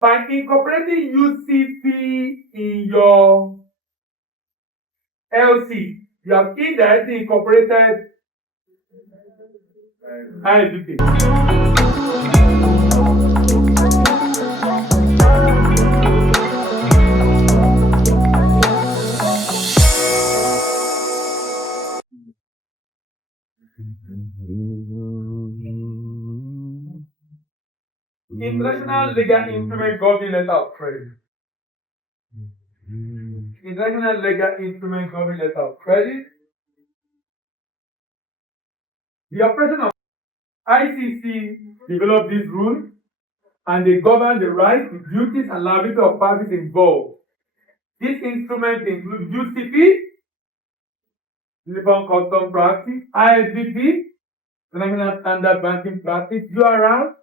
By incorporating UCP in your LC, you have indirectly incorporated ISBP. International legal instrument governing letter of credit. International legal instrument governing letter of credit. The operation of ICC developed this rule and they govern the rights, the duties, and liability of parties involved. This instrument includes UCP, Uniform Custom Practice, ISBP, International Standard Banking Practice, URL,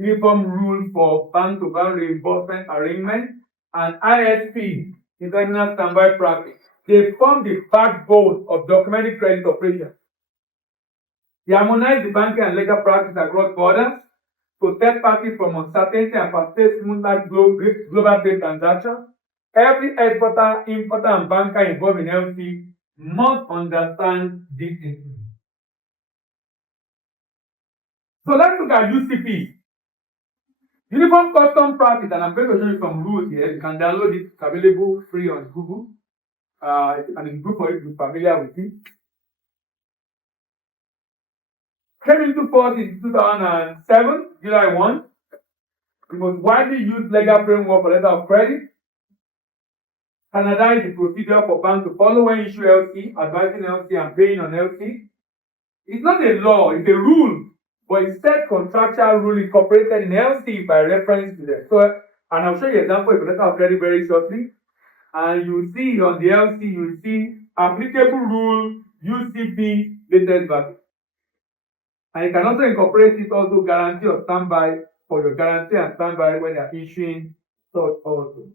Uniform Rule for Bank-to-Bank Reimbursement Arrangement, and ISP, International Standby Practice. They form the backbone of documented credit operations. They harmonize the banking and legal practice across borders, protect parties from uncertainty and facilitate smooth global trade transactions. Every exporter, importer, and banker involved in LC must understand this instrument. So let's look at UCP. Uniform Custom Practice, and I'm going to show you some rules here. You can download it. It's available free on Google. And it's good for you to be familiar with it. Came into force in 2007, July 1. The most widely used legal framework for letter of credit. Standardize the procedure for banks to follow when issue LC, advising LC, and paying on LC. It's not a law, it's a rule, but it's set contractual rule incorporated in LC by reference to them. So, and I'll show you an example of letter of credit very shortly. And you see on the LC, you see applicable rule UCP latest value. And you can also incorporate it also guarantee of standby for your guarantee and standby when they are issuing such also.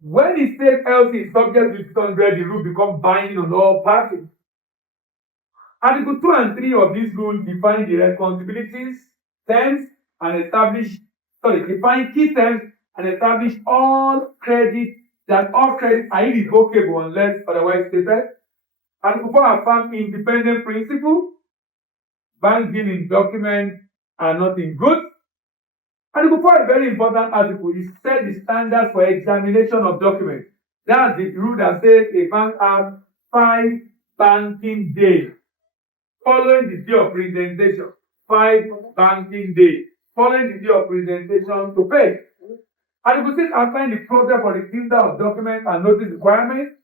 When the state LC is subject to 600, the rule becomes binding on all parties. Article 2 and 3 of this rule define the responsibilities, terms, and define key terms and establish all credits are irrevocable unless otherwise stated. Article 4 affirms independent principle. Bank dealing documents are not in goods. Article 4 is a very important article. It sets the standards for examination of documents. That's the rule that says a bank has 5 banking days following the day of presentation. 5 banking days following the day of presentation to pay. Article 6 outlines the process for the filter of documents and notice requirements.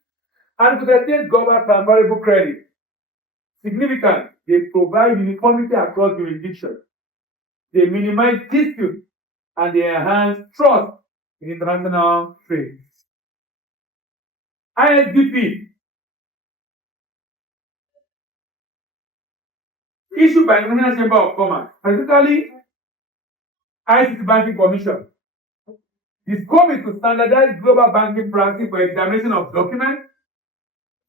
Article 13 governs transferable credit. Significant, they provide uniformity across jurisdictions. They minimize disputes and they enhance trust in international trade. ISBP, issued by the International Chamber of Commerce, specifically ICC Banking Commission. The scope is to standardize global banking practice for examination of documents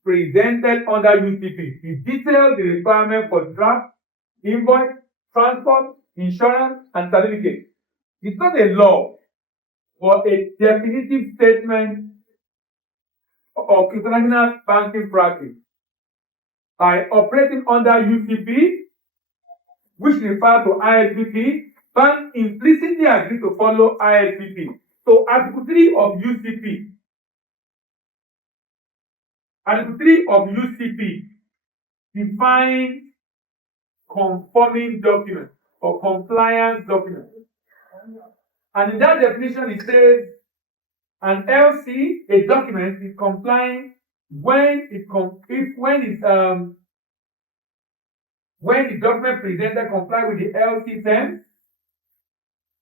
presented under UCP. It details the requirement for draft, invoice, transport, insurance, and certificate. It's not a law, but a definitive statement of international banking practice. By operating under UCP, which refers to ISBP, banks implicitly agree to follow ISBP. So Article 3 of UCP defines conforming documents or compliance documents. And in that definition, it says an LC, a document, is complying when the document presented comply with the LC terms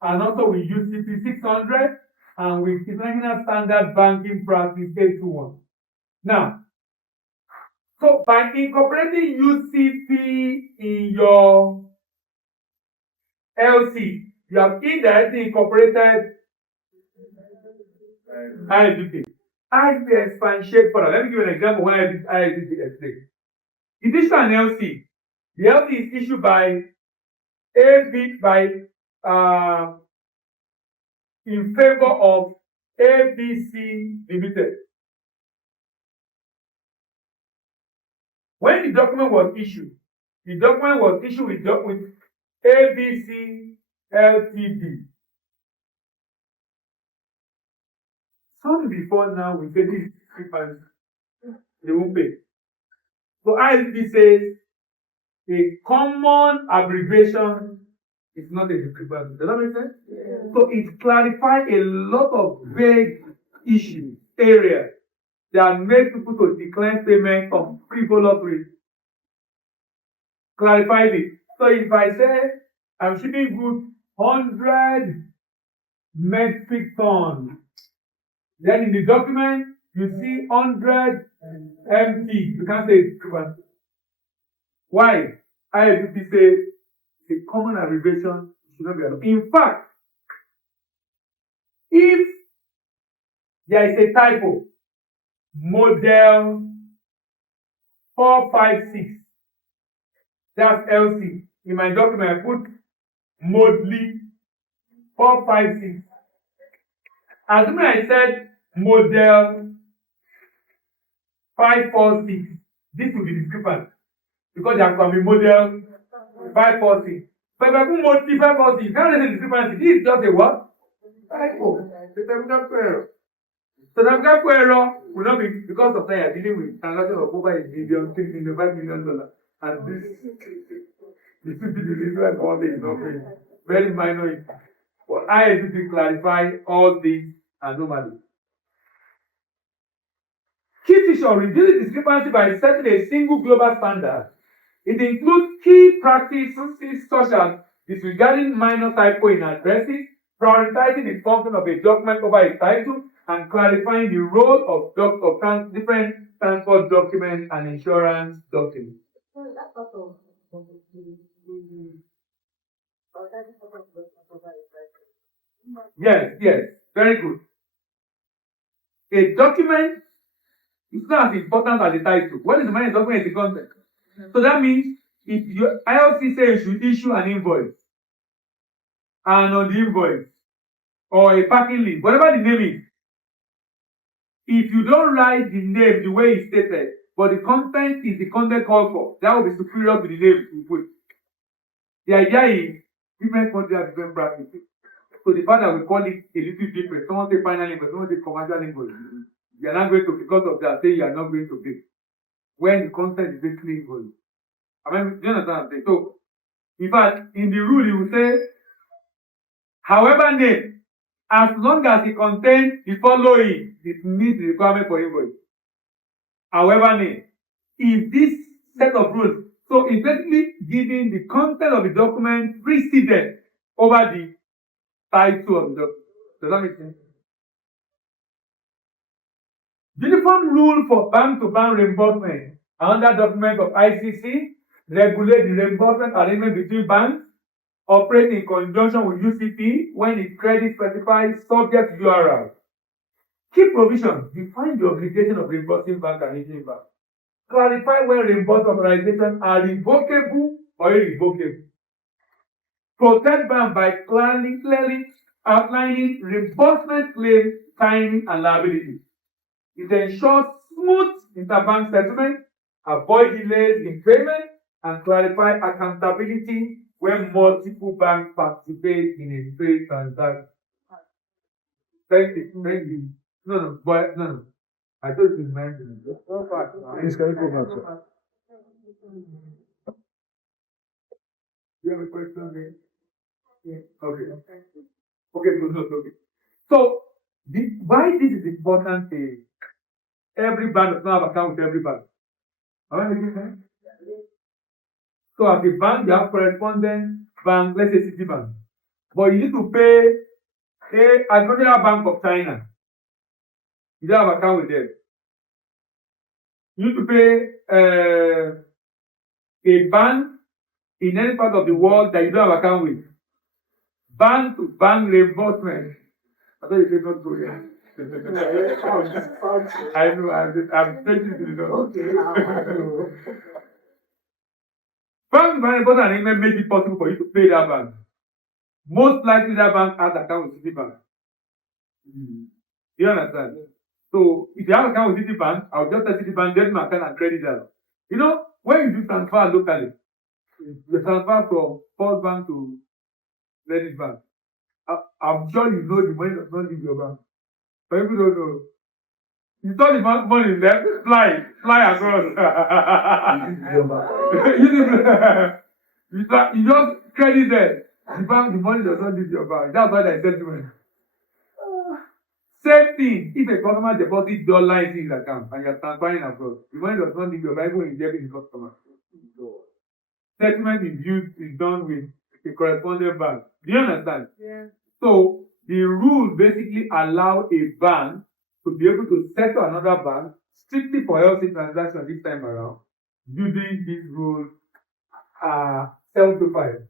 and also with UCP 600 and with International Standard Banking Practice 821. Now, so by incorporating UCP in your LC, you have indirectly incorporated ISBP. ISBP expatiate further. Let me give you an example when I did ISBP explain. It is an LC. The LC is issued by in favor of ABC Limited. When the document was issued with ABC Ltd. Some before now we say this is discrepancy. They won't pay. So ISP says a common abbreviation is not a discrepancy. Does that make sense? Yeah. So it clarifies a lot of vague issues, areas that make people to decline payment of frivolous rates. Clarifies it. So if I say I'm shipping goods 100 metric tons, then in the document you see 100 MT. You can't say discrepancy. Why? IFP says a common abbreviation should not be allowed. In fact, if there is a typo, model 456, that's LC. In my document, I put model 456. Assuming I said model 546, this will be discrepant because there can be model 546. But if I put model 546, you can't say discrepancy. This is just a what? Typo. The typographical error. So the typographical error will not be because of that you're dealing with transaction of over $1 billion, $5 million, and this is the all day is not paying. Very minor impact. But I have to clarify all these anomalies. Key feature reduce the discrepancy by setting a single global standard. It includes key practices such as disregarding minor typo in addresses, prioritizing the function of a document over a title, and clarifying the role of different transport documents and insurance documents. Yes, very good. A document is not as important as the title. What is the main document is the content. So that means if your ILC says you should issue an invoice, and on the invoice, or a parking lien, whatever the name is, if you don't write the name the way it's stated, but the content is the content called for, that will be superior to the name you put. The idea is different countries have different practices. So the fact that we call it a little different, someone say final invoice, someone say commercial invoice, you are not going to, because of that, say you are not going to pay. When the content is basically invoice. I mean, do you understand what I'm saying? So, in fact, in the rule, you will say, however name, as long as it contains the following, it meets the requirement for invoice. However name, in this set of rules, so it's basically giving the content of the document precedence over the title of the document. Does that make sense? Uniform rule for bank-to-bank reimbursement under document of ICC regulate the reimbursement arrangement between banks operate in conjunction with UCP when the credit specifies subject to URL. Key provisions define the obligation of reimbursing bank and issuing bank. Clarify when reimbursement authorizations are revocable or irrevocable. Protect bank by clearly outlining reimbursement claim, timing, and liability. It ensures smooth interbank settlement, avoid delays in payment, and clarify accountability when multiple banks participate in a trade transaction. Thank you. No. I thought you mentioned it. Please, can you go back, sir? You have a question there? Yeah. Okay, good. Okay. So, why this is important is every bank does not have account with every bank. Am I making sense? So at the bank, you have correspondent bank, let's say Citibank. But you need to pay a Agricultural Bank of China. You don't have account with them. You need to pay a bank in any part of the world that you don't have account with. Bank to bank reimbursement. I thought you said not go here. I know, I'm taking to the door. Bank reimbursement arrangement make it possible for you to pay that bank. Most likely that bank has account with Citibank. You understand? So if you have account with Citibank, I'll just tell Citibank, get my account and credit that. You know, when you do transfer locally, you transfer from First Bank to Credit Bank. I'm sure you know the money does not leave your bank. But people don't know. You thought the money left, fly across. You just credit there. The money does not leave your bank. That's why there's settlement. Same thing, if a customer deposits dollar into his account and you're transferring abroad, the money does not leave your bank when you get the customer. Settlement is done with a corresponding bank. Do you understand? Yeah. So the rules basically allow a bank to be able to settle another bank strictly for healthy transaction this time around using these rules 7 to 5.